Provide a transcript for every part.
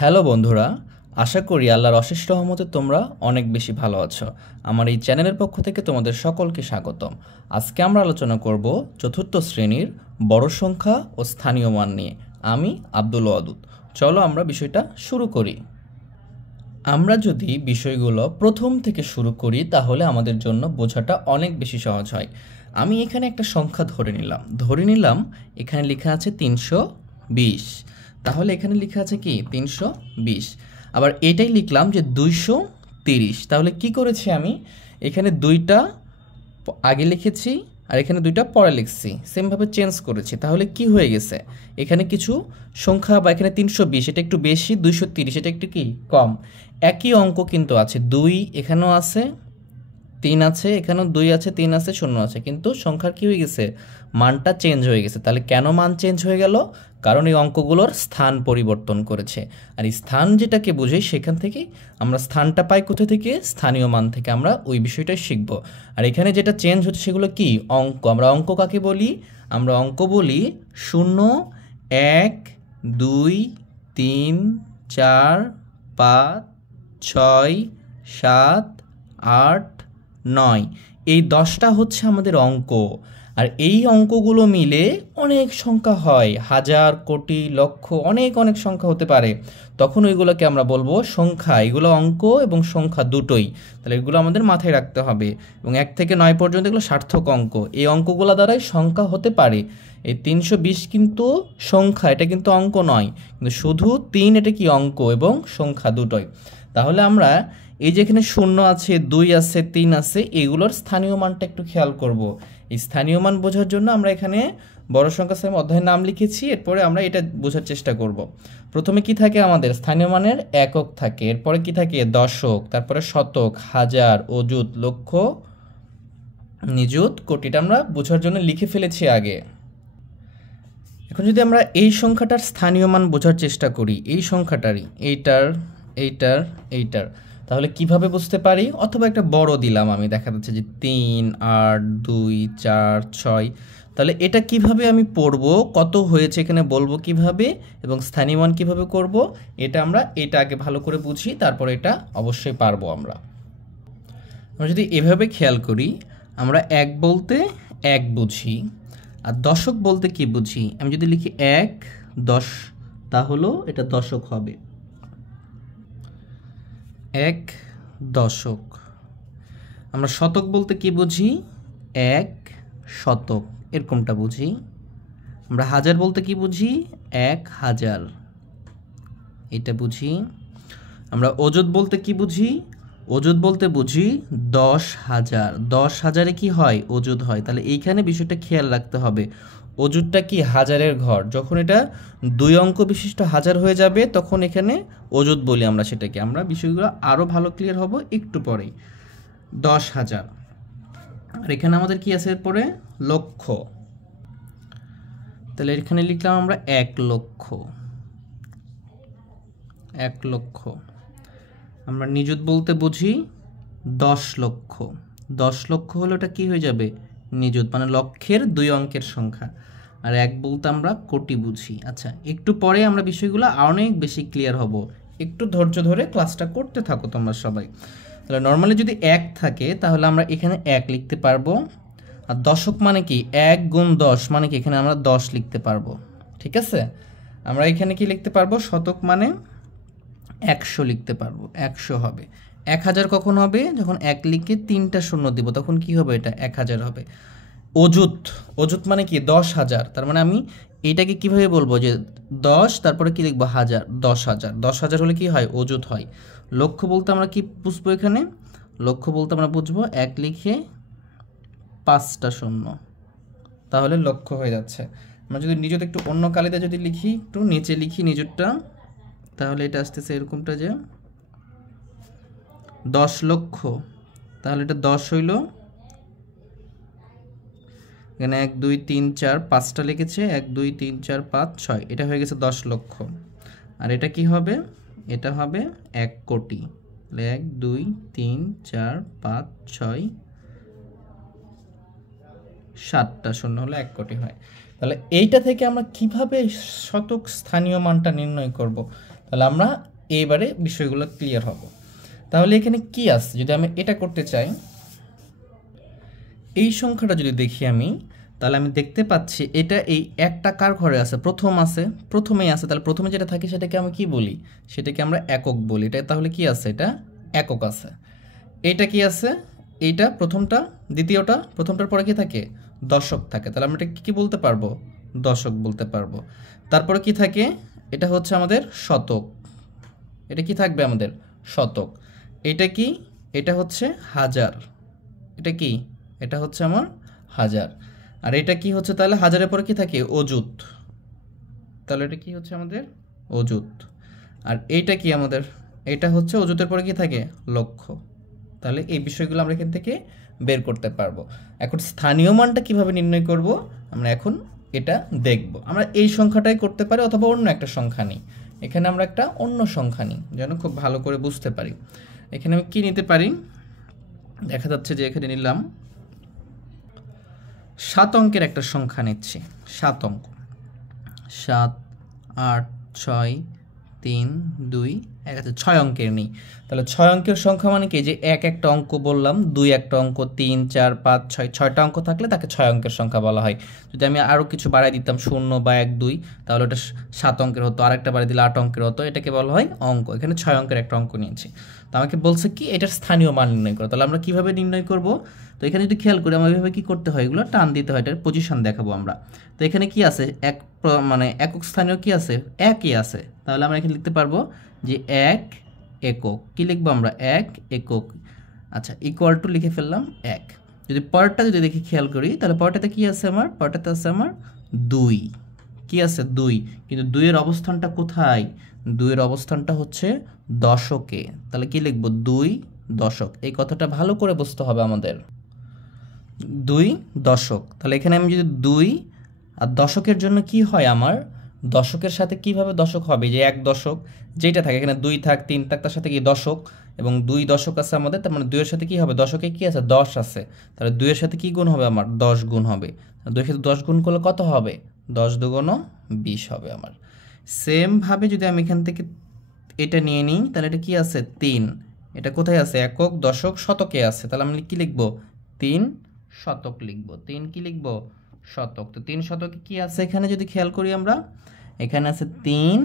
Hello বন্ধুরা, আশা করি আল্লাহর অশেষ রহমতে তোমরা অনেক বেশি ভালো আছো। আমার এই চ্যানেলের পক্ষ থেকে তোমাদের সকলকে স্বাগতম। আজকে আমরা আলোচনা করব চতুর্থ শ্রেণীর বড় সংখ্যা ও স্থানীয় মান নিয়ে। আমি আব্দুল ওয়াদুদ। চলো আমরা বিষয়টা শুরু করি। আমরা যদি বিষয়গুলো প্রথম থেকে শুরু করি তাহলে আমাদের জন্য বোঝাটা অনেক বেশি সহজ হয়। আমি এখানে একটা সংখ্যা ধরে নিলাম এখানে লেখা আছে 320। তাহলে এখানে লেখা আছে কি 320। আবার এটাই লিখলাম যে 230। তাহলে কি করেছি আমি এখানে দুইটা আগে লিখেছি আর এখানে দুইটা পরে লিখছি, সেমভাবে চেঞ্জ করেছি। তাহলে কি হয়ে গেছে এখানে কিছু সংখ্যা বা এখানে 320 এটা একটু বেশি, 230 এটা একটু কি কম। একই অঙ্ক কিন্তু আছে, 2 এখানেও আছে, 3 আছে, এখানেও 2 আছে, 3 আছে, 0 আছে, কিন্তু সংখ্যার কি হয়ে গেছে মানটা চেঞ্জ হয়ে গেছে। তাহলে কেন মান চেঞ্জ হয়ে গেল? কারণ এই অঙ্কগুলোর স্থান পরিবর্তন করেছে। আর এই স্থান যেটাকে বোঝাই সেখান থেকেই আমরা স্থানটা পাই কোথা থেকে? স্থানীয় মান থেকে। আমরা ওই বিষয়টাই শিখব। আর এখানে যেটা চেঞ্জ হচ্ছে সেগুলো কি অঙ্ক। আমরা অঙ্ক কাকে বলি? আমরা অঙ্ক বলি 0, 1, 2, 3, 4, 5, 6, 7, 8, 9। এই 10টা হচ্ছে আমাদের অঙ্ক। আর এই অঙ্কগুলো মিলে অনেক সংখ্যা হয়, হাজার, কোটি, লক্ষ, অনেক অনেক সংখ্যা হতে পারে। তখন ওইগুলোকে আমরা বলবো সংখ্যা। এগুলো অঙ্ক এবং সংখ্যা দুটোই। তাহলে এগুলো আমাদের মাথায় রাখতে হবে। এবং 1 থেকে 9 পর্যন্ত এগুলো সার্থক অঙ্ক। এই অঙ্কগুলো দ্বারাই সংখ্যা হতে পারে। এই 320 কিন্তু সংখ্যা, এটা কিন্তু অঙ্ক নয়। কিন্তু শুধু 3 এটা কি অঙ্ক এবং সংখ্যা দুটোই। তাহলে আমরা এই যে এখানে 0 আছে, 2 আছে, 3 আছে, এগুলোর স্থানীয় মানটা একটু খেয়াল করব। এই স্থানীয় মান বোঝার জন্য আমরা এখানে বড় সংখ্যা শ্রেণী অধ্যায়ের নাম লিখেছি। এরপরে আমরা এটা বোঝার চেষ্টা করব। প্রথমে কি থাকে আমাদের? স্থানীয় মানের একক থাকে, এরপরে কি থাকে? দশক, তারপরে শতক, হাজার, অযুত, লক্ষ, নিযুত, কোটিটা আমরা বোঝার জন্য লিখে ফেলেছি আগে। এখন যদি আমরা এই সংখ্যাটার স্থানীয় মান বোঝার চেষ্টা করি, এই সংখ্যাটারই, এইটার, এইটার, এইটার, তাহলে কিভাবে বুঝতে পারি? অথবা একটা বড় দিলাম আমি, দেখা যাচ্ছে যে 3, 8, 2, 4, 6। তাহলে এটা কিভাবে আমি পড়ব, কত হয়েছে এখানে বলবো কিভাবে, এবং স্থানীয় মান কিভাবে করব, এটা আগে ভালো করে বুঝি, তারপর এটা অবশ্যই পারবো আমরা। আমরা যদি এভাবে খেয়াল করি, আমরা 1 বলতে 1 বুঝি, আর দশক বলতে কি বুঝি? আমি যদি লিখি 1, 10, তাহলেও এটা দশক হবে। 1 দশক। আমরা শতক বলতে কি বুঝি? 1 শতক, এরকমটা বুঝি। আমরা হাজার বলতে কি বুঝি? 1000, এটা বুঝি। আমরা অযুত বলতে কি বুঝি? অযুত বলতে বুঝি 10,000। 10,000-এ কি হয়? অযুত হয়। তাহলে এইখানে বিষয়টা খেয়াল রাখতে হবে। অযুতটা কি? হাজারের ঘর। যখন এটা 2 অঙ্ক বিশিষ্ট হাজার হয়ে যাবে তখন এখানে অযুত বলি আমরা সেটাকে। আমরা বিষয়গুলো আরও ভালো ক্লিয়ার হব একটু পরেই। 10,000। আর এখানে আমাদের কি আছে এরপরে? লক্ষ। তাহলে এখানে লিখলাম আমরা 1 লক্ষ। 1 লক্ষ। আমরা নিযুত বলতে বুঝি 10 লক্ষ। 10 লক্ষ হলো এটা কি হয়ে যাবে? নিযুত, মানে লক্ষের 2 অঙ্কের সংখ্যা। আর 1 বলতে আমরা কোটি বুঝি। আচ্ছা, একটু পরে আমরা বিষয়গুলো অনেক বেশি ক্লিয়ার হব। একটু ধৈর্য ধরে ক্লাসটা করতে থাকো তোমরা সবাই। তাহলে নর্মালি যদি 1 থাকে তাহলে আমরা এখানে 1 লিখতে পারবো। আর দশক মানে কি? 1 গুণ 10 মানে কি? এখানে আমরা 10 লিখতে পারবো। ঠিক আছে? আমরা এখানে কি লিখতে পারবো? শতক মানে 100 লিখতে পারবো। 100 হবে। 1000 কখন হবে? যখন 1 লিখে 3টা শূন্য দিব তখন কি হবে? এটা 1000 হবে। অযুত, অযুত মানে কি? 10,000। তার মানে আমি এইটাকে কিভাবে বলবো? যে 10 তারপরে কি লিখবো? হাজার, 10,000। 10,000 হলে কি হয়? অযুত হয়। লক্ষ বলতে আমরা কি বুঝবো এখানে? লক্ষ বলতে আমরা বুঝবো 1 লিখে 5টা শূন্য, তাহলে লক্ষ হয়ে যাচ্ছে। আমরা যদি নিযুত একটু অন্য কালিতে যদি লিখি, একটু নিচে লিখি নিযুতটা, তাহলে এটা আসতেছে এরকমটা যে 10 লক্ষ। তাহলে এটা 10 হইল, এখানে 1 2 3 4 5টা লিখেছে, 1 2 3 4 5 6, এটা হয়ে গেছে 10 লক্ষ। আর এটা কি হবে? এটা হবে 1 কোটি। 1 2 3 4 5 6 7টা শূন্য হলে 1 কোটি হয়। তাহলে এইটা থেকে আমরা কিভাবে শতক স্থানীয় মানটা নির্ণয় করব, তাহলে আমরা এইবারে বিষয়গুলো ক্লিয়ার হব। তাহলে এখানে কি আছে, যদি আমি এটা করতে চাই, এই সংখ্যাটা যদি দেখি আমি, তাহলে আমি দেখতে পাচ্ছি এটা এই একটা কার ঘরে আছে, প্রথমেই আছে। তাহলে প্রথমে যেটা থাকে সেটাকে আমি কি বলি, সেটাকে আমরা একক বলি। এটা তাহলে কি আছে, এটা একক আছে। এইটা কি আছে, এইটা প্রথমটা, দ্বিতীয়টা, প্রথমটার পরে কি থাকে, দশক থাকে। তাহলে আমরা এটা কি বলতে পারবো, দশক বলতে পারবো। তারপরে কি থাকে, এটা হচ্ছে আমাদের শতক। এটা কি থাকবে আমাদের, শতক। এটা কি, এটা হচ্ছে হাজার। এটা কি, এটা হচ্ছে আমার হাজার। আর এটা কি হচ্ছে, তাহলে হাজারের পরে কি থাকে, অযুত। তাহলে এটা কি হচ্ছে আমাদের, অযুত। আর এইটা কি আমাদের, এটা হচ্ছে অযুতের পরে কি থাকে, লক্ষ। তাহলে এই বিষয়গুলো আমরা এখান থেকে বের করতে পারবো। এখন স্থানীয় মানটা কিভাবে নির্ণয় করব, আমরা এখন এটা দেখব। আমরা এই সংখ্যাটাই করতে পারি অথবা অন্য একটা সংখ্যা নিই। এখানে আমরা একটা অন্য সংখ্যা নিই যেন খুব ভালো করে বুঝতে পারি। এখানে আমি কি নিতে পারি, দেখা যাচ্ছে যে এখানে নিলাম 7 অঙ্কের একটা সংখ্যা নিচ্ছি। 7 অঙ্ক, 7, 8, 6, 3, 2, 1 আছে, 6 অঙ্কের নেই। তাহলে 6 অঙ্কের সংখ্যা মানে কি, যে এক একটা অঙ্ক বললাম, 2 একটা অঙ্ক, 3, 4, 5, 6, 6টা অঙ্ক থাকলে তাকে 6 অঙ্কের সংখ্যা বলা হয়। যদি আমি আরও কিছু বাড়াই দিতাম 0 বা 1, 2, তাহলে ওটা 7 অঙ্কের হতো। আরেকটা বাড়াই দিলে 8 অঙ্কের হতো। এটাকে বলা হয় অঙ্ক। এখানে 6 অঙ্কের একটা অঙ্ক নিয়েছি। তো আমাকে বলছে কি এটার স্থানীয় মান নির্ণয় করো। তাহলে আমরা কিভাবে নির্ণয় করব, তো এখানে যদি খেয়াল করি আমরা এভাবে কি করতে হয়, এগুলো টান দিতে হয়, এটার পজিশন দেখাবো আমরা। তো এখানে কি আছে, মানে একক স্থানীয় কি আছে, একই আছে। তাহলে আমরা এখানে লিখতে পারবো যে এক একক। কি লিখবো আমরা, এক একক। আচ্ছা, ইকুয়াল টু লিখে ফেললাম 1। যদি পরেরটা যদি দেখি খেয়াল করি, তাহলে পরেরটাতে কি আছে আমার, পরেরটাতে আছে আমার 2। কি আছে, 2। কিন্তু 2 এর অবস্থানটা কোথায়, 2 এর অবস্থানটা হচ্ছে দশকে। তাহলে কি লিখবো, 2 দশক। এই কথাটা ভালো করে বুঝতে হবে আমাদের, 2 দশক। তাহলে এখানে আমি যদি 2 আর দশকের জন্য কি হয় আমার, দশকের সাথে কিভাবে দশক হবে, যে এক দশক যেটা থাকে এখানে 2 থাক 3 থাক, তার সাথে কি দশক, এবং 2 দশক আছে আমাদের। তার মানে 2 এর সাথে কি হবে, দশকে কি আছে, 10 আছে। তাহলে 2 এর সাথে কি গুণ হবে আমার, 10 গুণ হবে। 2 এর সাথে 10 গুণ করলে কত হবে, 10 দুগুণ 20 হবে আমার। সেম ভাবে যদি আমি এখান থেকে এটা নিয়ে নিই, তাহলে এটা কি আছে, 3। এটা কোথায় আছে, একক, দশক, শতকে আছে। তাহলে আমি কি লিখবো, 3 শতক লিখবো। 3 কি লিখবো, শতক। তো 3 শতকে কি আছে, এখানে যদি খেয়াল করি আমরা, এখানে আছে 3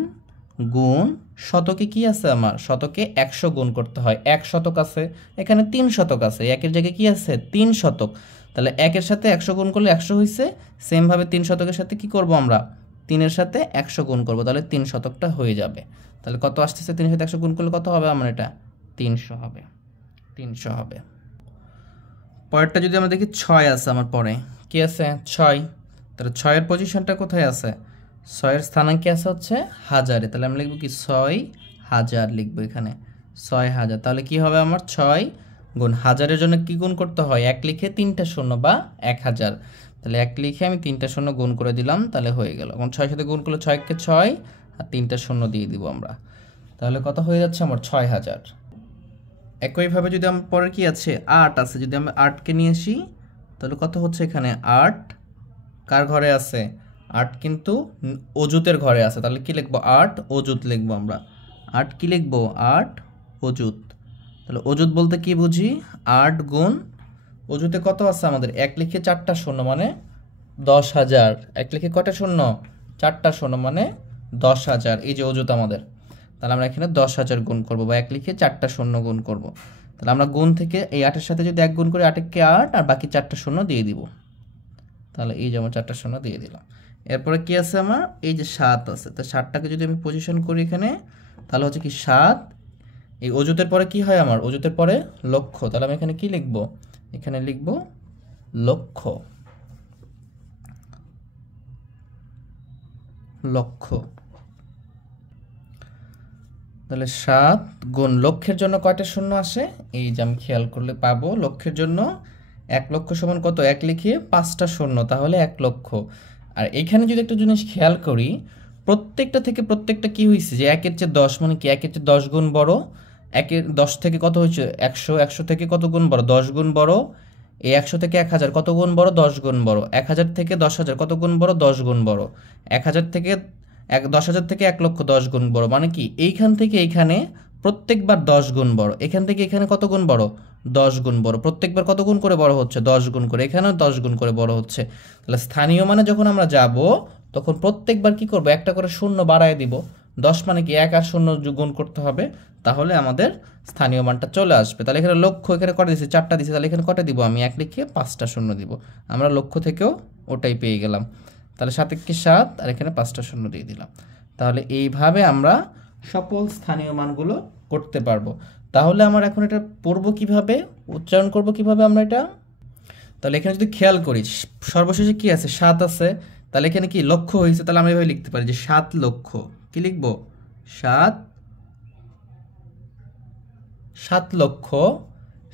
গুণ শতকে কি আছে আমার, শতকে 100 গুণ করতে হয়। 1 শতক আছে, এখানে 3 শতক আছে, একের জায়গায় কি আছে, 3 শতক। তাহলে একের সাথে 100 গুণ করলে 100 হয়েছে। সেম ভাবে 3 শতকের সাথে কি করব আমরা, 3 এর সাথে 100 গুণ করব, তাহলে 3 শতকটা হয়ে যাবে। তাহলে কত আসতেছে, 3 এর সাথে 100 গুণ করলে কত হবে আমার, এটা 300 হবে, 300 হবে। পরেরটা যদি আমরা দেখি 6 আছে আমার, পরে কি আছে, 6। তাহলে 6 এর পজিশনটা কোথায় আছে, 6 এর স্থানাঙ্কে আছে হচ্ছে হাজারে। তাহলে আমি লিখবো কি, 6000 লিখবো এখানে, 6000। তাহলে কি হবে আমার, 6 গুণ হাজারের জন্য কি গুণ করতে হয়, 1 লিখে 3টা শূন্য বা 1000। তাহলে 1 লিখে আমি 3টা শূন্য গুণ করে দিলাম, তাহলে হয়ে গেল। এখন 6 সাথে গুণ করলে 6কে 6 আর 3টা শূন্য দিয়ে দিব আমরা। তাহলে কত হয়ে যাচ্ছে আমার, 6000। একইভাবে যদি আমার পরের কি আছে, 8 আছে, যদি আমি 8কে নিয়ে আসি, তাহলে কত হচ্ছে এখানে, 8 কার ঘরে আছে, 8 কিন্তু অযুতের ঘরে আছে। তাহলে কি লিখবো, 8 অযুত লিখবো আমরা। 8 কি লিখবো, 8 অযুত। তাহলে অযুত বলতে কি বুঝি, 8 গুণ অযুতে কত আছে আমাদের, 1 লিখে 4টা শূন্য মানে 10,000। 1 লিখে কয়টা শূন্য, 4টা শূন্য মানে 10,000। এই যে অযুত আমাদের। তাহলে আমরা এখানে 10,000 গুণ করবো, বা 1 লিখে 4টা শূন্য গুণ করব। তাহলে আমরা গুণ থেকে এই 8-এর সাথে যদি 1 গুণ করি, 8-কে 8 আর বাকি 4টা শূন্য দিয়ে দিব। তাহলে এই যে আমার 4টা শূন্য দিয়ে দিলাম। এরপরে কি আছে আমার, এই যে 7 আছে। তো 7টাকে যদি আমি পজিশন করি এখানে, তাহলে হচ্ছে কি 7, এই অযুতের পরে কি হয় আমার, অযুতের পরে লক্ষ। তাহলে আমি এখানে কি লিখবো, এখানে লিখবো লক্ষ, লক্ষ। তাহলে 7 গুণ লক্ষের জন্য কয়টা শূন্য আসে, এই যে আমি খেয়াল করলে পাবো, লক্ষের জন্য 1 লক্ষ সমান কত, 1 লিখে 5টা শূন্য, তাহলে 1 লক্ষ। আর এখানে যদি একটা জিনিস খেয়াল করি, প্রত্যেকটা থেকে প্রত্যেকটা কি হয়েছে, যে 1-এর চেয়ে 10 মানে কি, 1-এর চেয়ে 10 গুণ বড়। 1-এর 10 থেকে কত হয়েছে, 100, 100 থেকে কত গুণ বড়, 10 গুণ বড়। এই 100 থেকে 1000 কত গুণ বড়? 10 গুণ বড়। 1000 থেকে 10,000 কত গুণ বড়? 10 গুণ বড়। 1000 থেকে 10,000 থেকে 1 লক্ষ 10 গুণ বড়। মানে কি এইখান থেকে এইখানে প্রত্যেকবার 10 গুণ বড়। এখান থেকে এখানে কত গুণ বড়? 10 গুণ বড়। প্রত্যেকবার কত গুণ করে বড় হচ্ছে? 10 গুণ করে। এখানেও 10 গুণ করে বড় হচ্ছে। তাহলে স্থানীয় মানে যখন আমরা যাব তখন প্রত্যেকবার কি করব? একটা করে শূন্য বাড়ায় দিব। 10 মানে কি 1 আর 0 গুণ করতে হবে, তাহলে আমাদের স্থানীয় মানটা চলে আসবে। তাহলে এখানে লক্ষ্য এখানে কটা দিয়েছি? 4টা দিয়েছি। তাহলে এখানে কটা দিব? আমি 1 লিখে 5টা শূন্য দিব। আমরা লক্ষ্য থেকেও ওটাই পেয়ে গেলাম। তাহলে 7 কি 7 আর এখানে 5টা শূন্য দিয়ে দিলাম। তাহলে এইভাবে আমরা সকল স্থানীয় মানগুলো করতে পারবো। তাহলে আমার এখন এটা পড়বো কিভাবে, উচ্চারণ করব কিভাবে আমরা এটা? তাহলে এখানে যদি খেয়াল করি সর্বশেষে কি আছে? 7 আছে। তাহলে এখানে কি লক্ষ হয়েছে? তাহলে আমরা এভাবে লিখতে পারি যে 7 লক্ষ। কি লিখবো? 7 লক্ষ।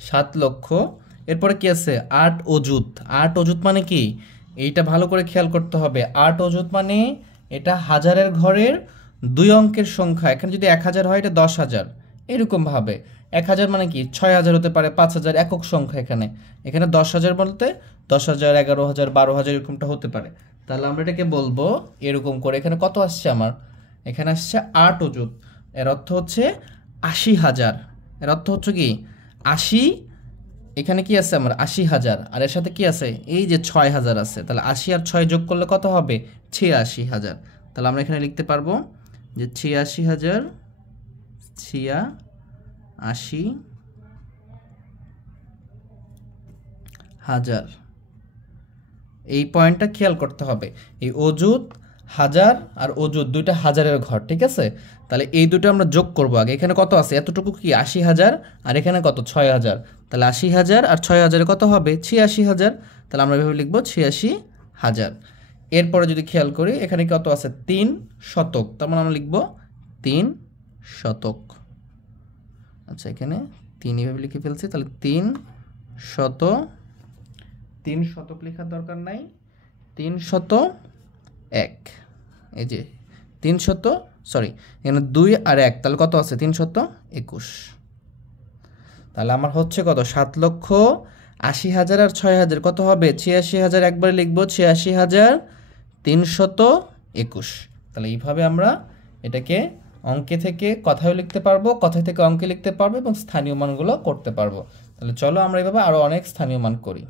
7 লক্ষ। এরপরে কি আছে? 8 অযুত। 8 অযুত মানে কি? এইটা ভালো করে খেয়াল করতে হবে। 8 অযুত মানে এটা হাজারের ঘরের 2 অঙ্কের সংখ্যা। এখানে যদি 1000 হয় এটা 10,000, এরকম ভাবে। 1000 মানে কি 6000 হতে পারে, 5000 একক সংখ্যা। এখানে এখানে 10,000 বলতে 10,000, 11,000, 12,000 এরকমটা হতে পারে। তাহলে আমরা এটাকে বলবো এরকম করে। এখানে কত আসছে আমার? এখানে আসছে 8 অযুত। এর অর্থ হচ্ছে 80,000। এর অর্থ হচ্ছে কি 80, এখানে কি আছে আমার? 80,000। আর এর সাথে কি আছে? এই যে 6,000 আছে। তাহলে 80 আর 6 যোগ করলে কত হবে? 86,000। তাহলে আমরা এখানে লিখতে পারবো যে 86,000, 86,000। এই পয়েন্টটা খেয়াল করতে হবে। এই অযুত হাজার আর অযুত দুইটা হাজারের ঘর, ঠিক আছে? তাহলে এই দুটো আমরা যোগ করব আগে। এখানে কত আছে? এতটুকু কি 80,000 আর এখানে কত? 6,000। তাহলে 80,000 আর 6,000 কত হবে? 86,000। তাহলে আমরা এভাবে লিখবো 86,000। এরপরে যদি খেয়াল করি এখানে কত আছে? 3 শতক। তার মানে আমরা লিখবো 3 শতক। আচ্ছা, এখানে 3 এভাবে লিখে ফেলছি। তাহলে 3 শতক লেখার দরকার নাই, 301। এই যে 300, সরি এখানে 2 আর 1, তাহলে কত আছে? 321। তাহলে আমার হচ্ছে কত? 7,80,000 আর 6,000 কত হবে? 86,000। একবারে লিখবো 86,321। তাহলে এইভাবে আমরা এটাকে অঙ্কে থেকে কথায় লিখতে পারবো, কথায় থেকে অঙ্কে লিখতে পারবো এবং স্থানীয় মানগুলো করতে পারবো। তাহলে চলো আমরা এইভাবে আরও অনেক স্থানীয় মান করি।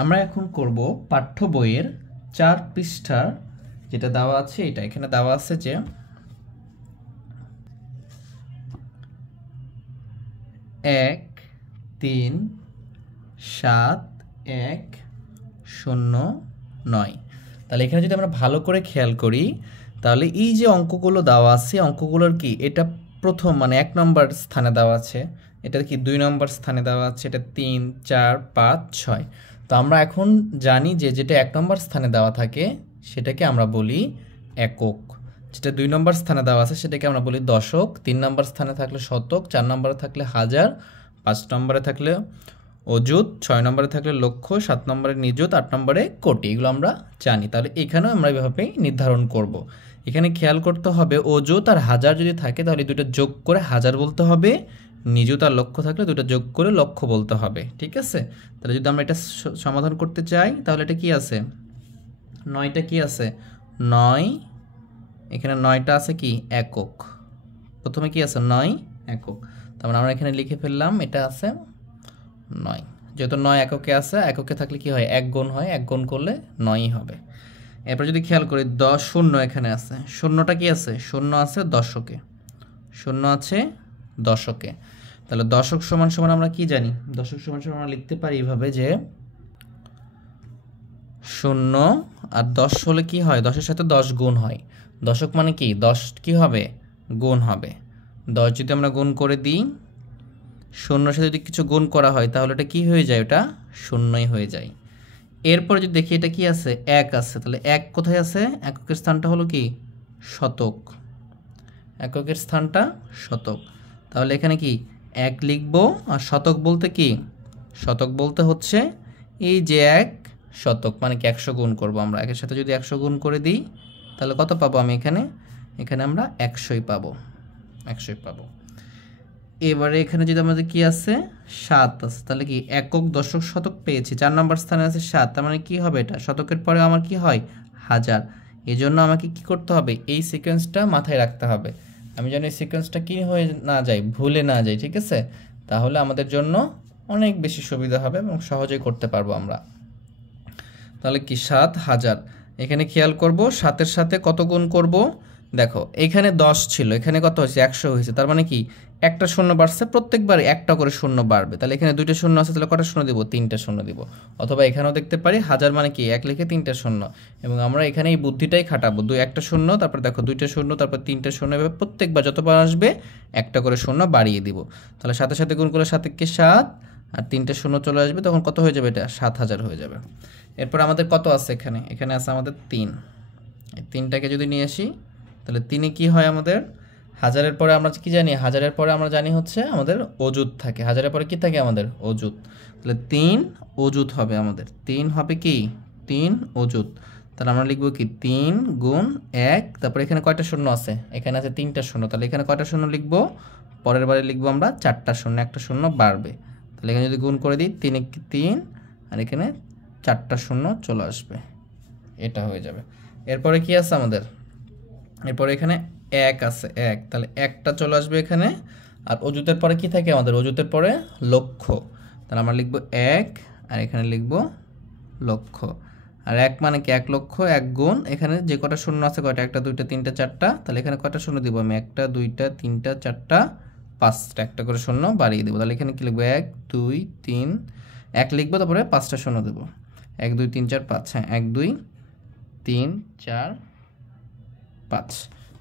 আমরা এখন করব পাঠ্য বইয়ের 4 পৃষ্ঠার যেটা দেওয়া আছে এটা। এখানে দেওয়া আছে যে 137,109। তাহলে এখানে যদি আমরা ভালো করে খেয়াল করি তাহলে এই যে অঙ্কগুলো দেওয়া আছে, অঙ্কগুলোর কি এটা প্রথম মানে 1 নম্বর স্থানে দেওয়া আছে, এটা কি 2 নম্বর স্থানে দেওয়া আছে, এটা 3, 4, 5, 6। তো আমরা এখন জানি যে যেটা 1 নম্বর স্থানে দেওয়া থাকে সেটাকে আমরা বলি একক, যেটা 2 নম্বর স্থানে দেওয়া আছে সেটাকে আমরা বলি দশক, 3 নম্বর স্থানে থাকলে শতক, 4 নম্বরে থাকলে হাজার, 5 নম্বরে থাকলে অযুত, 6 নম্বরে থাকলে লক্ষ, 7 নম্বরে নিযুত, 8 নম্বরে কোটি। এগুলো আমরা জানি। তাহলে এখানেও আমরা এইভাবেই নির্ধারণ করব। এখানে খেয়াল করতে হবে অযুত আর হাজার যদি থাকে তাহলে দুটো যোগ করে হাজার বলতে হবে, নিযুত আর লক্ষ থাকলে দুটো যোগ করে লক্ষ বলতে হবে, ঠিক আছে? তাহলে যদি আমরা এটা সমাধান করতে চাই তাহলে এটা কি আছে? 9টা কি আছে? 9, এখানে 9টা আছে কি একক। প্রথমে কি আছে? 9 একক। তারপর আমরা এখানে লিখে ফেললাম এটা আছে 9। যেহেতু 9 এককে আছে, এককে থাকলে কি হয়? 1 গুণ হয়, 1 গুণ করলে 9ই হবে। এরপর যদি খেয়াল করি 10 শূন্য এখানে আছে, শূন্যটা কি আছে? শূন্য আছে দশকে, শূন্য আছে দশকে। তাহলে দশক সমান সমান আমরা কি জানি? দশক সমান সমান আমরা লিখতে পারি এইভাবে যে 0 আর 10 হলে কি হয়? 10-এর সাথে 10 গুণ হয়। দশক মানে কি 10 কি হবে? গুণ হবে। 10 যদি আমরা গুণ করে দিই, শূন্যর সাথে যদি কিছু গুণ করা হয় তাহলে এটা কি হয়ে যায়? ওটা শূন্যই হয়ে যায়। এরপরে যদি দেখি এটা কি আছে? 1 আছে। তাহলে 1 কোথায় আছে? এককের স্থানটা হলো কি? শতক। এককের স্থানটা শতক। তাহলে এখানে কি 1 লিখবো। আর শতক বলতে কি? শতক বলতে হচ্ছে এই যে 1 শতক মানে কি 100 গুণ করবো আমরা। একের সাথে যদি 100 গুণ করে দিই তাহলে কত পাবো আমি এখানে? এখানে আমরা 100ই পাবো, 100ই পাবো। এবারে এখানে যদি আমাদের কি আছে 7 আছে, তাহলে কি একক দশক শতক পেয়েছি, 4 নম্বর স্থানে আছে 7, তার মানে কি হবে এটা শতকের পরে আমার কি হয় হাজার। এই জন্য আমাকে কি করতে হবে, এই সিকোয়েন্সটা মাথায় রাখতে হবে। আমি যেন এই সিকোয়েন্সটা কি হয়ে না যায়, ভুলে না যাই, ঠিক আছে? তাহলে আমাদের জন্য অনেক বেশি সুবিধা হবে এবং সহজেই করতে পারবো আমরা। তাহলে কি 7,000, এখানে খেয়াল করব 7-এর সাথে কত গুণ করব। দেখো এখানে 10 ছিল, এখানে কত হয়েছে 100 হয়েছে, তার মানে কি একটা শূন্য বাড়ছে, প্রত্যেকবার একটা করে শূন্য বাড়বে। তাহলে এখানে 2টা শূন্য আছে, তাহলে কটা শূন্য দিব, 3টা শূন্য দিব। অথবা এখানেও দেখতে পারি 1000 মানে কি 1 লিখে 3টা শূন্য, এবং আমরা এখানে এই বুদ্ধিটাই খাটাবো, একটা শূন্য, তারপর দেখো 2টা শূন্য, তারপর 3টা শূন্য, এভাবে প্রত্যেকবার যতবার আসবে একটা করে শূন্য বাড়িয়ে দিব। তাহলে 7-এর সাথে গুণ করলে 7 7, আর 3টা শূন্য চলে আসবে, তখন কত হয়ে যাবে, এটা 7000 হয়ে যাবে। এরপর আমাদের কত আছে এখানে, এখানে আছে আমাদের 3, এই 3টাকে যদি নিয়ে আসি তাহলে 3-এ কি হয় আমাদের, হাজারের পরে আমরা কি জানি, হাজারের পরে আমরা জানি হচ্ছে আমাদের অযুত থাকে, হাজারের পরে কি থাকে আমাদের অযুত। তাহলে 3 অযুত হবে আমাদের, 3 হবে কি 3 অযুত। তাহলে আমরা লিখবো কি 3 গুণ 1, তারপরে এখানে কয়টা শূন্য আছে, এখানে আছে 3টা শূন্য, তাহলে এখানে কয়টা শূন্য লিখবো, পরের বারে লিখবো আমরা 4টা শূন্য, একটা শূন্য বাড়বে। তাহলে এখানে যদি গুণ করে দিই 3 3, আর এখানে 4টা শূন্য চলে আসবে, এটা হয়ে যাবে। এরপরে কি আছে আমাদের, এরপরে এখানে 1 আছে 1, তাহলে 1টা চলে আসবে এখানে। আর অযুতের পরে কি থাকে আমাদের, অযুতের পরে লক্ষ, তাহলে আমরা লিখবো 1, আর এখানে লিখবো লক্ষ। আর 1 মানে কি 1 লক্ষ, 1 গুণ এখানে যে কটা শূন্য আছে কয়টা, 1টা 2টা 3টা 4টা, তাহলে এখানে কয়টা শূন্য দিব আমি, 1টা 2টা 3টা 4টা 5টা, একটা করে শূন্য বাড়িয়ে দেবো। তাহলে এখানে কি লিখবো 1 2 3, 1 লিখবো, তারপরে 5টা শূন্য দেবো, 1 2 3 4 5, হ্যাঁ 1 2 3 4 5।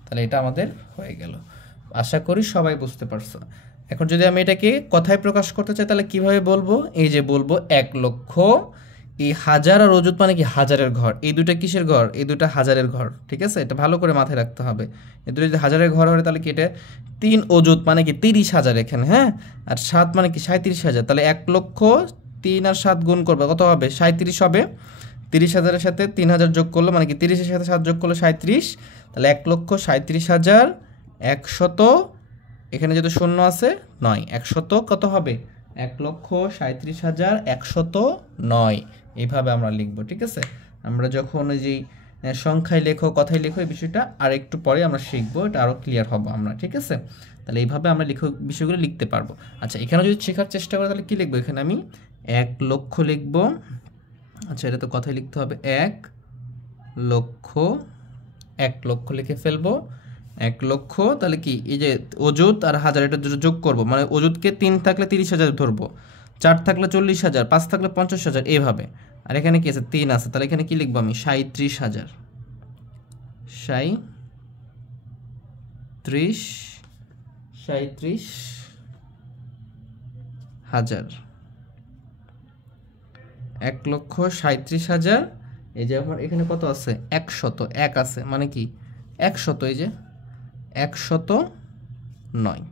তাহলে এটা আমাদের হয়ে গেল, আশা করি সবাই বুঝতে পারছো। এখন যদি আমি এটাকে কথায় প্রকাশ করতে চাই তাহলে কিভাবে বলবো, এই যে বলবো 1 লক্ষ, এই হাজার আর অযুত মানে কি হাজারের ঘর, এই দুটো কিসের ঘর, এই দুটো হাজারের ঘর, ঠিক আছে? এটা ভালো করে মাথায় রাখতে হবে। এই দুটো যদি হাজারের ঘর হয় তাহলে কি এটা 3 অযুত মানে কি 30,000 এখানে, হ্যাঁ, আর 7 মানে কি 37,000, তাহলে 1 লক্ষ 3 আর 7 গুণ করবে কত হবে, 37 হবে। 30,000-এর সাথে 3,000 যোগ করলো মানে কি 30-এর সাথে 7 যোগ করলো 37, তাহলে 1,37,100, এখানে যদি শূন্য আছে 9, 100 কত হবে, 1,37,109, এইভাবে আমরা লিখবো, ঠিক আছে? আমরা যখন ওই যে সংখ্যায় লেখো কথায় লেখো এই বিষয়টা আর একটু পরে আমরা শিখবো, এটা আরও ক্লিয়ার হবো আমরা, ঠিক আছে? তাহলে এইভাবে আমরা বিষয়গুলো লিখতে পারবো। আচ্ছা এখানে যদি শেখার চেষ্টা করি তাহলে কী লিখবো, এখানে আমি 1 লক্ষ লিখবো। আচ্ছা এটা তো কথাই লিখতে হবে, 1 লক্ষ, 1 লক্ষ লিখে ফেলবো, 1 লক্ষ। তাহলে কি এই যে অযুত আর হাজার এটা দুটো যোগ করবো, মানে অযুতকে 3 থাকলে 30,000 ধরবো, 4 থাকলে 40,000, 5 থাকলে 50,000, এইভাবে। আর এখানে কি আছে 3 আছে, তাহলে এখানে কি লিখবো আমি 37,000, 37,000, 1,37,000। এই যে আমার এখানে কত আছে 100, 1 আছে মানে কি 100, এই যে 109।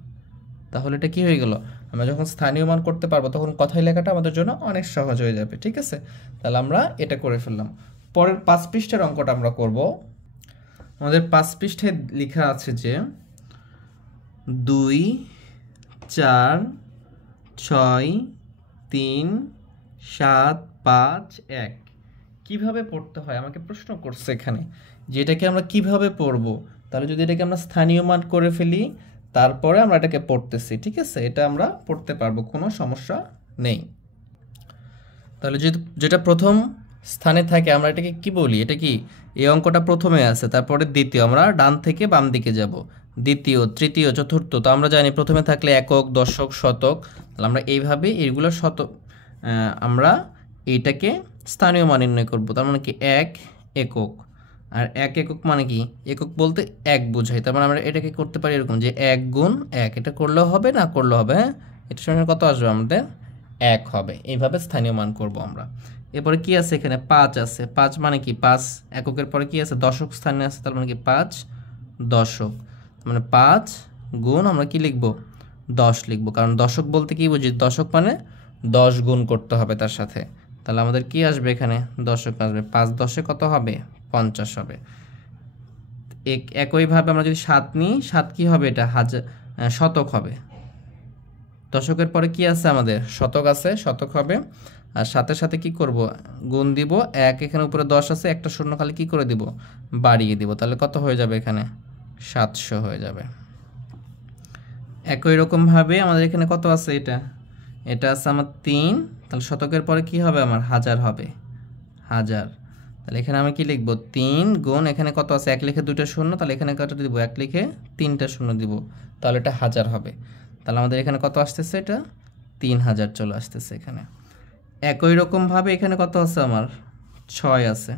তাহলে এটা কি হয়ে গেল, আমরা যখন স্থানীয় মান করতে পারবো তখন কথায় লেখাটা আমাদের জন্য অনেক সহজ হয়ে যাবে, ঠিক আছে? তাহলে আমরা এটা করে ফেললাম। পরের 5 পৃষ্ঠার অঙ্কটা আমরা করব। আমাদের 5 পৃষ্ঠায় লেখা আছে যে 2 4 6 3 7 5 1 কিভাবে পড়তে হয় আমাকে প্রশ্ন করছে এখানে, যে এটাকে আমরা কিভাবে পড়ব। তাহলে যদি এটাকে আমরা স্থানীয় মান করে ফেলি তারপরে আমরা এটাকে পড়তেছি, ঠিক আছে? এটা আমরা পড়তে পারবো, কোনো সমস্যা নেই। তাহলে যেটা প্রথম স্থানে থাকে আমরা এটাকে কি বলি, এটা কি এই অঙ্কটা প্রথমে আছে, তারপরে দ্বিতীয়, আমরা ডান থেকে বাম দিকে যাব, দ্বিতীয় তৃতীয় চতুর্থ। তো আমরা জানি প্রথমে থাকলে একক দশক শতক, তাহলে আমরা এইভাবে এইগুলো শতক আমরা এইটাকে স্থানীয় মান নির্ণয় করব। তার মানে কি 1 একক, আর 1 একক মানে কি একক বলতে 1 বোঝায়, তার মানে আমরা এটাকে করতে পারি এরকম যে 1 গুণ 1, এটা করলেও হবে না করলেও হবে, হ্যাঁ, এটার সঙ্গে কত আসবে আমাদের 1 হবে। এইভাবে স্থানীয় মান করব আমরা। এরপরে কি আছে এখানে 5 আছে, 5 মানে কি 5 এককের পরে কি আছে দশক স্থানে আছে, তার মানে কি 5 দশক, মানে 5 গুণ আমরা কি লিখব 10 লিখব, কারণ দশক বলতে কি বুঝি, দশক মানে 10 গুণ করতে হবে তার সাথে। তাহলে আমাদের কি আসবে এখানে দশক আসবে, 5 10-এ কত হবে 50 হবে। একইভাবে আমরা যদি 7 নিই, 7 কি হবে, এটা হাজার শতক হবে, দশকের পরে কি আছে আমাদের শতক আছে, শতক হবে। আর সাথে সাথে কি করব, গুণ দিব 1, এখানে উপরে 10 আছে, একটা শূন্য খালি কি করে দিব, বাড়িয়ে দিব। তাহলে কত হয়ে যাবে এখানে 700 হয়ে যাবে। একই রকমভাবে আমাদের এখানে কত আছে, এটা আছে আমার 3, তাহলে শতকের পরে কি হবে আমার 1000 হবে, 1000। তাহলে এখানে আমি কি লিখব, 3 গুণ এখানে কত আছে, 1 লিখে 2টা শূন্য, তাহলে এখানে কত দিব, 1 লিখে 3টা শূন্য দিব, তাহলে এটা 1000 হবে। তাহলে আমাদের এখানে কত আসতেছে, এটা 3000 চলে আসতেছে এখানে। একই রকমভাবে এখানে কত আছে আমার 6 আছে,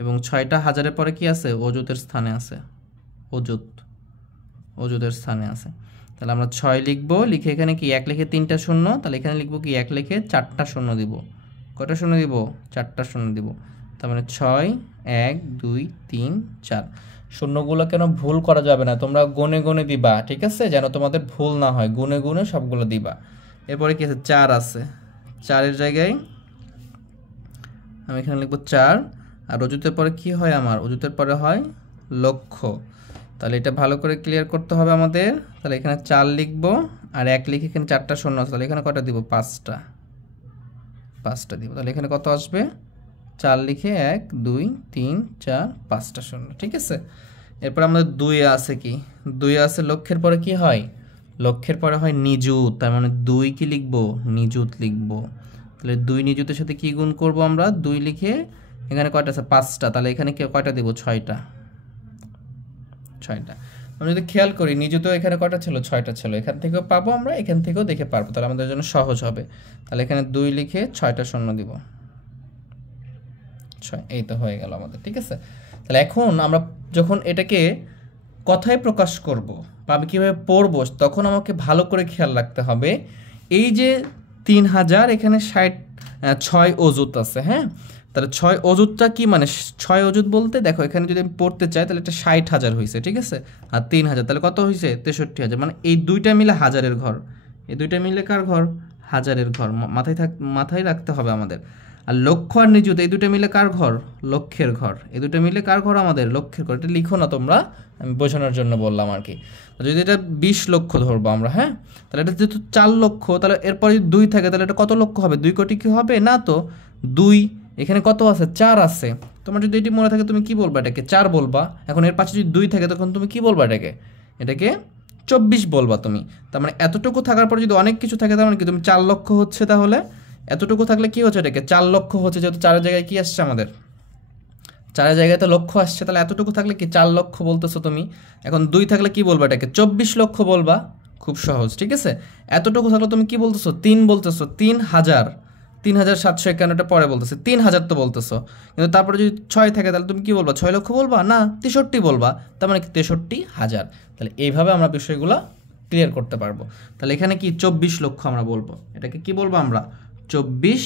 এবং 6টা 1000-এর পরে কি আছে, অযুতের স্থানে আছে, অযুতের স্থানে আছে। তাহলে আমরা 6 লিখব, লিখে এখানে কি 1 লিখে 3টা শূন্য, তাহলে এখানে লিখব কি 1 লিখে 4টা শূন্য দিব। কয়টা শূন্য দিব, 4টা শূন্য দিব। তার মানে 6, 1, 2, 3, 4। শূন্যগুলো কেন ভুল করা যাবে না, তোমরা গুনে গুনে দিবা, ঠিক আছে, যেন তোমাদের ভুল না হয়, গুনে গুনে সবগুলো দিবা। এরপরে কি আছে, 4 আছে, 4-এর জায়গায় আমি এখানে লিখব 4। আর অযুতের পরে কি হয় আমার, অযুতের পরে হয় লক্ষ। তাহলে এটা ভালো করে ক্লিয়ার করতে হবে আমাদের। তাহলে এখানে 4 লিখব, আর 1 লিখে এখানে 4টা শূন্য আছে, তাহলে এখানে কয়টা দিব, 5টা দিব। তাহলে এখানে কত আসবে, 4 লিখে 1, 2, 3, 4, 5টা শূন্য, ঠিক আছে। এরপর আমাদের 2 আছে, কি 2 আছে, লক্ষের পরে কি হয়, লক্ষের পরে হয় নিযুত। তার মানে 2 কি লিখব, নিযুত লিখব। তাহলে 2 নিযুতের সাথে কি গুণ করব আমরা, 2 লিখে এখানে কয়টা আছে, 5টা, তাহলে এখানে কয়টা দিব, 6টা। আমরা যদি খেয়াল করি, নিযুত এখানে কয়টা ছিল, 6টা ছিল। এখান থেকেও পাবো আমরা, এখান থেকেও দেখে পারবো, তাহলে আমাদের জন্য সহজ হবে। তাহলে এখানে 2 লিখে 6টা শূন্য দিব, 6। এই তো হয়ে গেল আমাদের, ঠিক আছে। তাহলে এখন আমরা যখন এটাকে কথায় প্রকাশ করব বা আমি কীভাবে পড়বো, তখন আমাকে ভালো করে খেয়াল রাখতে হবে, এই যে 3000 এখানে 6 অযুত আছে, হ্যাঁ। তাহলে 6 অযুতটা কি, মানে 6 অযুত বলতে দেখো, এখানে যদি আমি পড়তে চাই তাহলে এটা 60,000 হয়েছে, ঠিক আছে। আর 3000 তাহলে কত হয়েছে, 63,000। মানে এই দুইটা মিলে হাজারের ঘর, এই দুইটা মিলে কার ঘর, হাজারের ঘর। মাথায় রাখতে হবে আমাদের। আর লক্ষ আর নিযুত এই দুটো মিলে কার ঘর, লক্ষের ঘর। এই দুটো মিলে কার ঘর, আমাদের লক্ষের ঘর। এটা লিখো না তোমরা, আমি বোঝানোর জন্য বললাম আর কি। যদি এটা 20 লক্ষ ধরবো আমরা, হ্যাঁ, তাহলে এটা যেহেতু 4 লক্ষ, তাহলে এরপরে যদি 2 থাকে তাহলে এটা কত লক্ষ হবে, 2 কোটি কি হবে না, তো 2 এখানে কত আছে, 4 আছে। তোমার যদি এটি মনে থাকে তুমি কি বলবা, এটাকে 4 বলবা। এখন এর পাশে যদি 2 থাকে তখন তুমি কি বলবা, এটাকে 24 বলবা তুমি। তার মানে এতটুকু থাকার পর যদি অনেক কিছু থাকে, তার মানে কি তুমি 4 লক্ষ হচ্ছে, তাহলে এতটুকু থাকলে কি হচ্ছে, এটাকে 4 লক্ষ হচ্ছে, যেহেতু 4-এর জায়গায় কি আসছে আমাদের, 4-এর জায়গায় তো লক্ষ আসছে, তাহলে এতটুকু থাকলে কি 4 লক্ষ বলতেছো তুমি। এখন 2 থাকলে কি বলবা, এটাকে 24 লক্ষ বলবা, খুব সহজ, ঠিক আছে। এতটুকু থাকলে তুমি কি বলতেছো, 3 বলতেছো, 3000, 3751টা পরে বলতেছে, 3000 তো বলতেছো। কিন্তু তারপরে যদি 6 থাকে তাহলে তুমি কি বলবা, 6 লক্ষ বলবা না, 63 বলবা। তার মানে কি 63,000। তাহলে এইভাবে আমরা বিষয়গুলো ক্লিয়ার করতে পারবো। তাহলে এখানে কি 24 লক্ষ আমরা বলবো, এটাকে কি বলবো আমরা, 24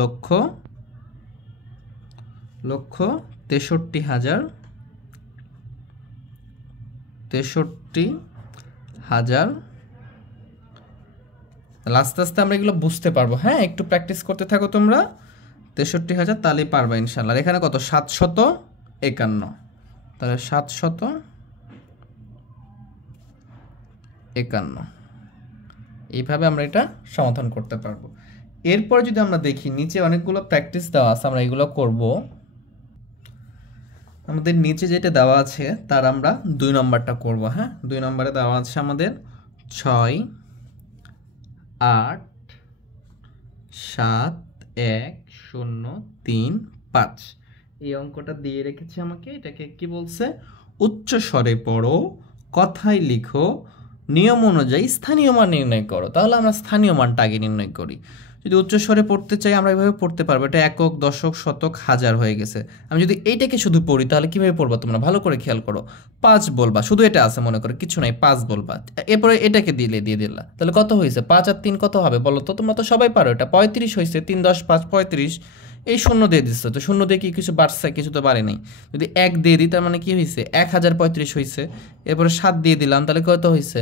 লক্ষ 63,000 আস্তে আস্তে আমরা এগুলো বুঝতে পারবো, হ্যাঁ, একটু প্র্যাকটিস করতে থাকো তোমরা। 63,000 তাহলেই পারবা ইনশাল্লাহ। এখানে কত, 751, তাহলে 751, এইভাবে আমরা এটা সমাধান করতে পারবো। এরপর যদি আমরা দেখি নিচে অনেকগুলো প্র্যাকটিস দেওয়া আছে, আমরা এগুলো করব। আমাদের নিচে যেটা দেওয়া আছে তার আমরা 2 নম্বরটা করব, হ্যাঁ। 2 নম্বরে দেওয়া আছে আমাদের 6, 8, 7, 1, 0, 3, 5। এই অঙ্কটা দিয়ে রেখেছে আমাকে। এটাকে কি বলছে, উচ্চ স্বরে পড়ো, কথায় লিখো, নিয়ম অনুযায়ী স্থানীয় মান নির্ণয় করো। তাহলে আমরা স্থানীয় মানটা আগে নির্ণয় করি। যদি উচ্চস্বরে পড়তে চাই আমরা এভাবে পড়তে পারবো, এটা একক, দশক, শতক, হাজার হয়ে গেছে। আমি যদি এইটাকে শুধু পড়ি তাহলে কিভাবে পড়বা তোমরা ভালো করে খেয়াল করো। 5 বলবা, শুধু এটা আছে মনে করো, কিছু নাই, 5 বলবা। এরপরে এটাকে দিয়ে দিলা, তাহলে কত হয়েছে, 5 আর 3 কত হবে বলো তো, তোমরা তো সবাই পারো। এটা 35 হয়েছে, 3 10 5 35। এই শূন্য দিয়ে দিচ্ছে, তো শূন্য দিয়ে কি কিছু বাড়ছে, কিছু তো বাড়ে নাই। যদি 1 দিয়ে দিই তার মানে কি হয়েছে, 1035 হয়েছে। এরপরে 7 দিয়ে দিলাম, তাহলে কত হয়েছে,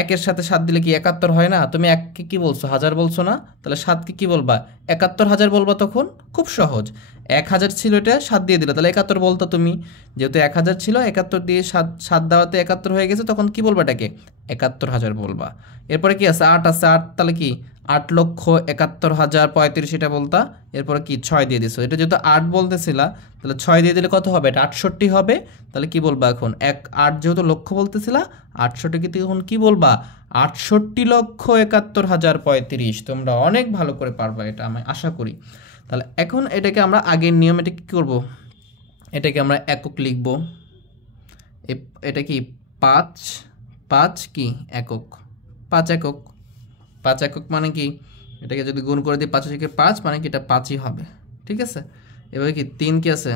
একের সাথে 7 দিলে কি 71 হয় না? তুমি এককে কি বলছো, 1000 বলছো না? তাহলে 7কে কি বলবা? 71,000 বলবা। তখন খুব সহজ, 1000 ছিল, এটা 7 দিয়ে দিলে তাহলে 71 বলতো তুমি। যেহেতু 1000 ছিল, 71 দিয়ে 7 দেওয়াতে 71 হয়ে গেছে, তখন কি বলবা এটাকে? 71,000 বলবা। এরপরে কি আছে? 8 আছে, 8 তাহলে কি 8,71,035 এটা বলতা। এরপরে কি 6 দিয়ে দিছো, এটা যেহেতু 8 বলতেছিলা, তাহলে 6 দিয়ে দিলে কত হবে? এটা 68 হবে। তাহলে কি বলবা এখন? 8 যেহেতু লক্ষ বলতেছিলা, 68 কি এখন কি বলবা? 68,71,035। তোমরা অনেক ভালো করে পারবা, এটা আমি আশা করি। তাহলে এখন এটাকে আমরা আগের নিয়ম, এটা কি করব? এটাকে আমরা একক লিখব। এটা কি 5 5 কি একক, 5 একক। 5 একক মানে কি? এটাকে যদি গুণ করে দিই 5 থেকে 5 মানে কি এটা 5ই হবে, ঠিক আছে। এবারে কি 3 কি আছে?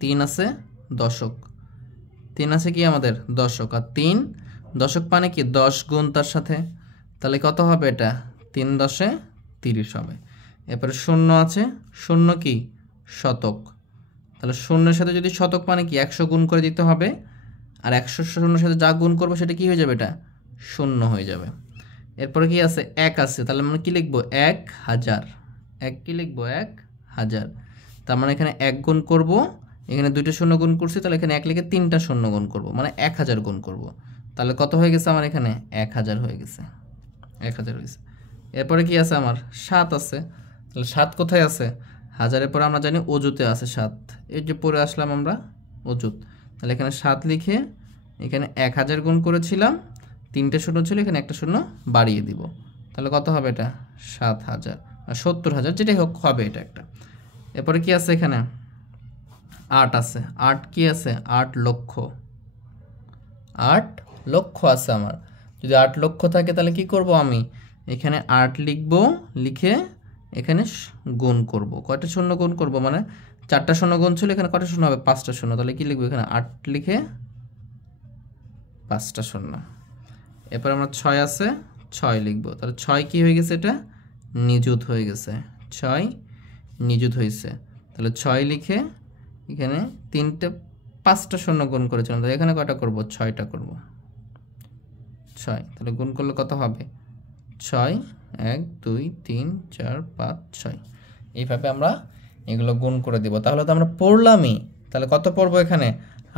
3 আছে দশক, 3 আছে কি আমাদের দশক। আর 3 দশক মানে কি 10 গুণ তার সাথে, তাহলে কত হবে? এটা 3 10 30 হবে। এরপরে 0 আছে, 0 কি শতক, তাহলে 0-এর সাথে যদি শতক মানে কি 100 গুণ করে দিতে হবে। আর 100 0-এর সাথে যা গুণ করবো সেটা কি হয়ে যাবে? এটা 0 হয়ে যাবে। এরপরে কি আছে? 1 আছে, তাহলে আমরা কি লিখবো? 1000। 1 কি লিখবো? 1000। তার মানে এখানে 1 গুণ করব, এখানে 2টা শূন্য গুণ করছি, তাহলে এখানে 1 লিখে 3টা শূন্য গুণ করব, মানে 1000 গুণ করব। তাহলে কত হয়ে গেছে আমার? এখানে 1000 হয়ে গেছে, 1000 হয়েছে। এরপরে কি আছে আমার? 7 আছে, তাহলে 7 কোথায় আছে? 1000-এর পরে আমরা জানি অজুতে আছে 7, এই যে পরে আসলাম আমরা অজুত। তাহলে এখানে 7 লিখে এখানে 1000 গুণ করেছিলাম, 3টে শূন্য ছিল, এখানে একটা শূন্য বাড়িয়ে দিব। তাহলে কত হবে? এটা 7000 আর 70,000, যেটাই হোক হবে এটা একটা। এরপরে কি আছে? এখানে 8 আছে, 8 কি আছে? 8 লক্ষ, 8 লক্ষ আছে আমার। যদি 8 লক্ষ থাকে তাহলে কি করব আমি? এখানে 8 লিখব, লিখে এখানে গুণ করব। কয়টা শূন্য গুণ করব? মানে 4টা শূন্য গুণ ছিল, এখানে কয়টা শূন্য হবে? 5টা শূন্য। তাহলে কি লিখব? এখানে 8 লিখে 5টা শূন্য। এরপর আমরা 6 আছে, 6 লিখব। তাহলে 6 কি হয়ে গেছে? এটা নিযুত হয়ে গেছে, 6 নিযুত হয়েছে। তাহলে 6 লিখে এখানে 5টা শূন্য গুণ করেছিলাম, তাহলে এখানে কয়টা করব? 6টা করব, 6। তাহলে গুণ করলে কত হবে? 6 1 2 3 4 5 6। এইভাবে আমরা এগুলো গুণ করে দেব। তাহলে তো আমরা পড়লামই। তাহলে কত পড়বো এখানে?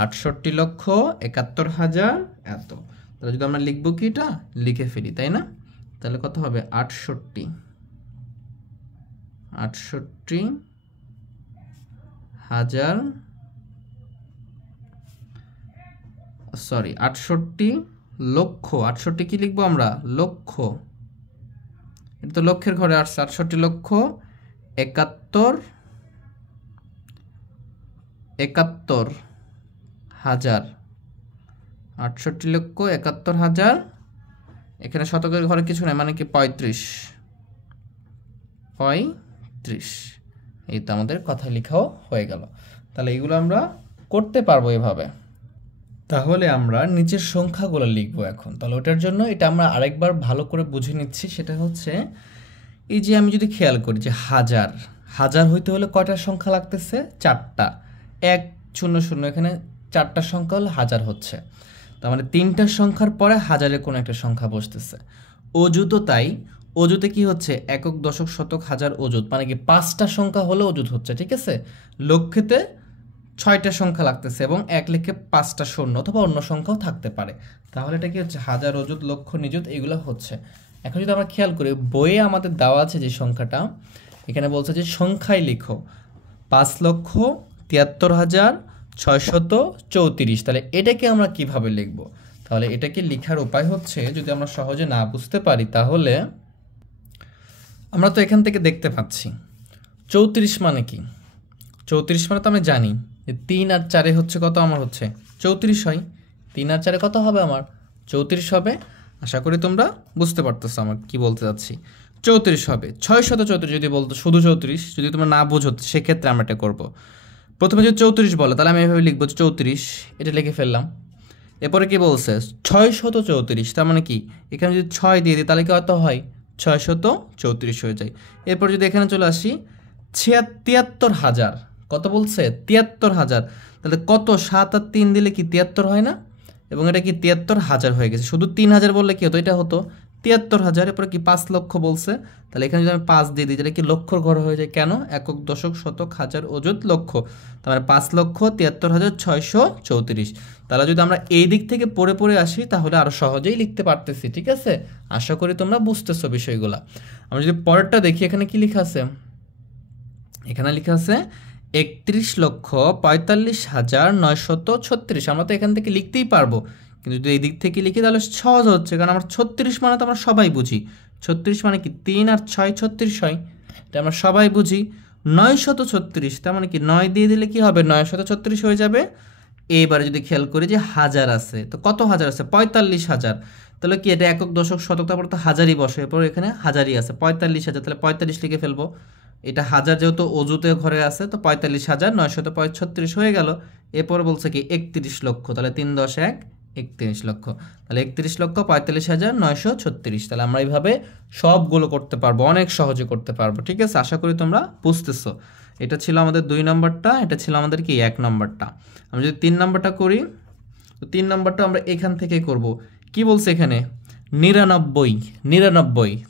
68,71,000 এত। তাহলে যদি আমরা লিখবো কি, এটা লিখে ফেলি, তাই না? তাহলে কত হবে? 68,000 সরি 68 লক্ষ। 68 কি লিখবো আমরা? লক্ষ। এটা তো লক্ষের ঘরে আসছে। 68,71,000, 68,71,000। এখানে শতকের ঘরে কিছু নাই, মানে কি 35। এই তো আমাদের কথা লেখাও হয়ে গেল। তাহলে এগুলো আমরা করতে পারবো এভাবে। তাহলে আমরা নিচের সংখ্যাগুলো লিখবো এখন। তাহলে ওটার জন্য এটা আমরা আরেকবার ভালো করে বুঝে নিচ্ছি। সেটা হচ্ছে, এই যে আমি যদি খেয়াল করি যে হাজার হইতে হলে কয়টা সংখ্যা লাগতেছে? 4টা। 1 0 0, এখানে 4টা সংখ্যা হলে হাজার হচ্ছে। তার মানে 3টা সংখ্যার পরে হাজারের কোনো একটা সংখ্যা বসতেছে। অযুতও তাই। অযুতে কি হচ্ছে? একক দশক শতক হাজার অযুত, মানে কি 5টা সংখ্যা হলে অযুত হচ্ছে, ঠিক আছে। লক্ষেতে 6টা সংখ্যা লাগতেছে এবং 1 লিখে 5টা শূন্য অথবা অন্য সংখ্যাও থাকতে পারে। তাহলে এটা কি হচ্ছে? হাজার, অযুত, লক্ষ, নিযুত এগুলো হচ্ছে। এখন যদি আমরা খেয়াল করি, বইয়ে আমাদের দেওয়া আছে যে সংখ্যাটা, এখানে বলছে যে সংখ্যায় লিখো 5,73,634। তাহলে এটাকে আমরা কিভাবে লিখব? তাহলে এটাকে লেখার উপায় হচ্ছে, যদি আমরা সহজে না বুঝতে পারি, তাহলে আমরা তো এখান থেকে দেখতে পাচ্ছি 34 মানে কি? 34 মানে তো আমি জানি যে 3 আর 4 হচ্ছে কত আমার? হচ্ছে 34 হয়। 3 আর 4 কত হবে আমার? 34 হবে। আশা করি তোমরা বুঝতে পারতেছো আমার কি বলতে যাচ্ছি। 34 হবে। 634 যদি বলতো শুধু 34, যদি তোমরা না বুঝো সেক্ষেত্রে আমরা এটা করবো। প্রথমে যদি 34 বলে, তাহলে আমি এভাবে লিখবো 34, এটা লিখে ফেললাম। এরপরে কি বলছে? 634, তার মানে কি এখানে যদি 6 দিয়ে দিই তাহলে কি কত হয়? 634 হয়ে যায়। এরপর যদি এখানে চলে আসি 73,000, কত বলছে? 73,000। তাহলে কত? 7 আর 3 দিলে কি 73 হয় না? এবং এটা কি ৭৩,০০০ হয়ে গেছে। শুধু ৩,০০০ বললে কি হতো, এটা হতো ৭৩,০০০। এরপরে কি ৫ লক্ষ বলছে, তাহলে এখানে যদি আমি ৫ দিয়ে দিই তাহলে কি লক্ষর ঘর হয়ে যায়। কেন? একক, দশক, শতক, হাজার, অযুত, লক্ষ। তার মানে ৫,৭৩,৬৩৪। তাহলে যদি আমরা এই দিক থেকে পড়ে পড়ে আসি তাহলে আরও সহজেই লিখতে পারতেছি। ঠিক আছে, আশা করি তোমরা বুঝতেছো বিষয়গুলো। আমরা যদি পরেরটা দেখি, এখানে কি লেখা আছে, এখানে লেখা আছে ৩১,৪৫,৯৩৬। আমরা তো এখান থেকে লিখতেই পারবো, কিন্তু যদি এই দিক থেকে লিখি তাহলে সহজ হচ্ছে, কারণ আমরা ৩৬ মানে তো আমরা সবাই বুঝি। ৩৬ মানে কি ৩ আর ৬ ৩৬ হয়, এটা আমরা সবাই বুঝি। ৯৩৬ তার মানে কি ৯ দিয়ে দিলে কি হবে, ৯৩৬ হয়ে যাবে। এইবারে যদি খেয়াল করি যে হাজার আছে, তো কত হাজার আছে, ৪৫,০০০। তাহলে কি এটা একক, দশক, শতক, তারপর তো হাজারই বসে, এরপর এখানে হাজারই আছে ৪৫,০০০। তাহলে ৪৫ লিখে ফেলবো। এটা হাজার যেহেতু অজুতে ঘরে আছে, তো ৪৫,৯৩৬ হয়ে গেল। এরপর বলছে কি ৩১ লক্ষ, তাহলে ৩ × ১ = ৩১ লক্ষ। তাহলে ৩১,৪৫,৯৩৬। তাহলে আমরা এইভাবে সবগুলো করতে পারবো, অনেক সহজে করতে পারবো। ঠিক আছে, আশা করি তোমরা বুঝতেছো। এটা ছিল আমাদের ২ নম্বরটা, এটা ছিল আমাদের কি ১ নম্বরটা। আমরা যদি ৩ নম্বরটা করি, তো ৩ নম্বরটা আমরা এখান থেকে করব। কি বলছে এখানে, ৯৯।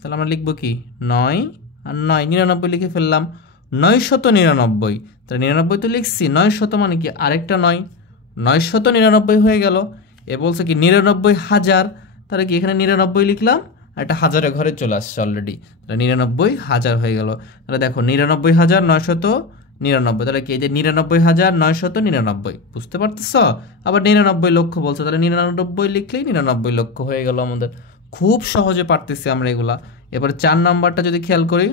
তাহলে আমরা লিখবো কি ৯ আর ৯, ৯৯ লিখে ফেললাম। ৯৯৯, তাহলে ৯৯ তো লিখছি, ৯০০ মানে কি আরেকটা ৯, ৯৯৯ হয়ে গেল। এ বলছে কি ৯৯,০০০, তাহলে কি এখানে ৯৯ লিখলাম, আর একটা হাজারের ঘরে চলে আসছে অলরেডি, তাহলে ৯৯,০০০ হয়ে গেল। তাহলে দেখো ৯৯,৯৯৯, তাহলে কি এই যে ৯৯,৯৯৯, বুঝতে পারতেছ? আবার ৯৯ লক্ষ বলছে, তাহলে ৯৯ লিখলেই ৯৯ লক্ষ হয়ে গেল আমাদের। খুব সহজে পারতেছি আমরা এগুলা। এবার ৪ নাম্বারটা যদি খেয়াল করি,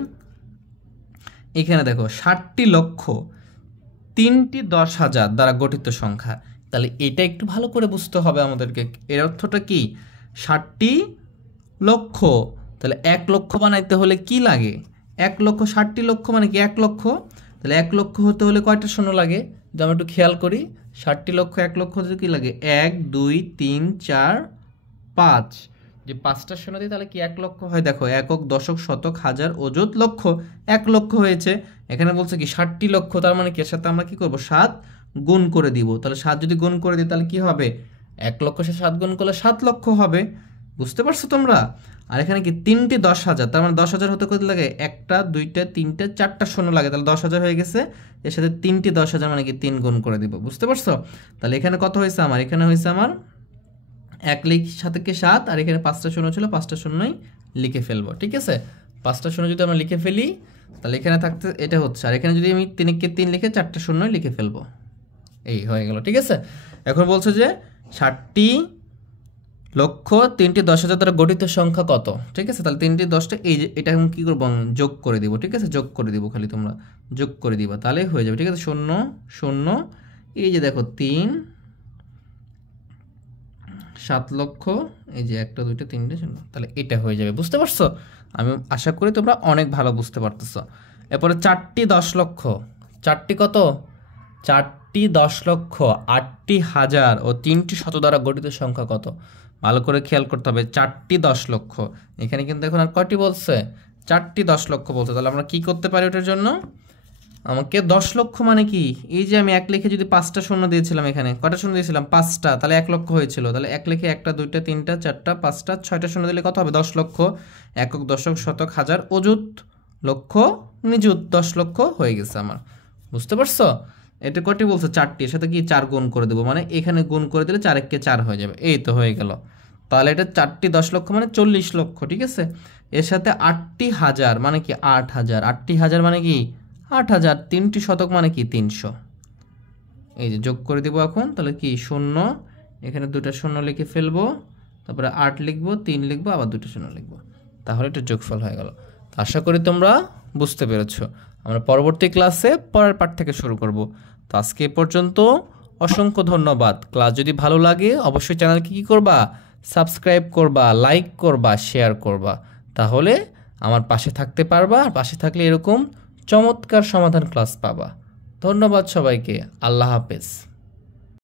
এখানে দেখো ৬০টি লক্ষ ৩টি ১০,০০০ দ্বারা গঠিত সংখ্যা। তাহলে এটা একটু ভালো করে বুঝতে হবে আমাদেরকে। এর অর্থটা কি, ৬০টি লক্ষ, তাহলে ১ লক্ষ বানাইতে হলে কি লাগে, ১ লক্ষ, ৬০টি লক্ষ মানে কি ১ লক্ষ। তাহলে ১ লক্ষ হতে হলে কয়টা শূন্য লাগে, যদি আমরা একটু খেয়াল করি, ৬০টি লক্ষ ১ লক্ষ হতে কি লাগে, ১ ২ ৩ ৪ ৫, যে ৫টা শূন্য দিই তাহলে কি ১ লক্ষ হয়। দেখো একক, দশক, শতক, হাজার, অযুত, লক্ষ, ১ লক্ষ হয়েছে। এখানে বলছে কি ৬০টি লক্ষ, তার মানে কি এর সাথে আমরা কি করব, ৭ গুণ করে দিব। তাহলে ৭ যদি গুণ করে দিই তাহলে কি হবে, ১ লক্ষ সে ৭ গুণ করলে ৭ লক্ষ হবে। বুঝতে পারছো তোমরা? আর এখানে কি ৩টি ১০,০০০, তার মানে ১০,০০০ হতে কত লাগে, ১টা ২টা ৩টা ৪টা শূন্য লাগে, তাহলে ১০,০০০ হয়ে গেছে। এর সাথে ৩টি ১০,০০০ মানে কি ৩ গুণ করে দিব। বুঝতে পারছো? তাহলে এখানে কত হয়েছে আমার, এখানে হয়েছে আমার ১ সাথে ৭, আর এখানে ৫টা শূন্য ছিল, ৫টা শূন্যই লিখে ফেলবো। ঠিক আছে, ৫টা শূন্য যদি আমরা লিখে ফেলি তাহলে এখানে থাকতে এটা হচ্ছে, আর এখানে যদি আমি ৩কে ৩ লিখে ৪টা শূন্যই লিখে ফেলবো, এই হয়ে গেল। ঠিক আছে, এখন বলছে যে ৬০টি লক্ষ ৩টি ১০,০০০ দ্বারা গঠিত সংখ্যা কত। ঠিক আছে, তাহলে ৩টি ১০টা, এই যে এটা এখন কী করবো, যোগ করে দিব। ঠিক আছে, যোগ করে দিব, খালি তোমরা যোগ করে দিবা তাহলে হয়ে যাবে। ঠিক আছে, ০ ০, এই যে দেখো ৩ ৭ লক্ষ, এই যে ১টা ২টা ৩টে শূন্য, তাহলে এটা হয়ে যাবে। বুঝতে পারছো? আমি আশা করি তোমরা অনেক ভালো বুঝতে পারতেছো। এরপরে ৪টি ১০ লক্ষ, ৪টি কত, ৪টি ১০ লক্ষ ৮টি হাজার ও ৩টি শত দ্বারা গঠিত সংখ্যা কত। ভালো করে খেয়াল করতে হবে, ৪টি ১০ লক্ষ, এখানে কিন্তু এখন আর কয়টি বলছে, ৪টি ১০ লক্ষ বলছে। তাহলে আমরা কি করতে পারি ওটার জন্য, আমাকে ১০ লক্ষ মানে কি, এই যে আমি ১ লিখে যদি ৫টা শূন্য দিয়েছিলাম, এখানে কয়টা শূন্য দিয়েছিলাম, ৫টা, তাহলে ১ লক্ষ হয়েছিল। তাহলে ১ লিখে ১টা ২টা ৩টা ৪টা ৫টা ৬টা শূন্য দিলে কত হবে, ১০ লক্ষ। একক, দশক, শতক, হাজার, অযুত, লক্ষ, নিযুত, ১০ লক্ষ হয়ে গেছে আমার। বুঝতে পারছো? এটা কয়টি বলছে, ৪টি, এর সাথে কি ৪ গুণ করে দেবো, মানে এখানে গুণ করে দিলে ৪ একে ৪ হয়ে যাবে, এই তো হয়ে গেল। তাহলে এটা ৪টি ১০ লক্ষ মানে ৪০ লক্ষ। ঠিক আছে, এর সাথে ৮টি হাজার মানে কি ৮,০০০, ৮টি হাজার মানে কি ৮,০০০, ৩টি শতক মানে কি ৩০০, এই যে যোগ করে দিব এখন। তাহলে কি ০, এখানে ২টা শূন্য লিখে ফেলবো, তারপরে ৮ লিখবো, ৩ লিখবো, আবার 2টা শূন্য লিখবো, তাহলে এটা যোগফল হয়ে গেল। আশা করি তোমরা বুঝতে পেরেছো। আমরা পরবর্তী ক্লাসে পরের পাঠ থেকে শুরু করব। তো আজকে এ পর্যন্ত, অসংখ্য ধন্যবাদ। ক্লাস যদি ভালো লাগে অবশ্যই চ্যানেলকে কী করবা, সাবস্ক্রাইব করবা, লাইক করবা, শেয়ার করবা, তাহলে আমার পাশে থাকতে পারবা। আর পাশে থাকলে এরকম চমৎকার সমাধান ক্লাস পাবা। ধন্যবাদ সবাইকে, আল্লাহ হাফেজ।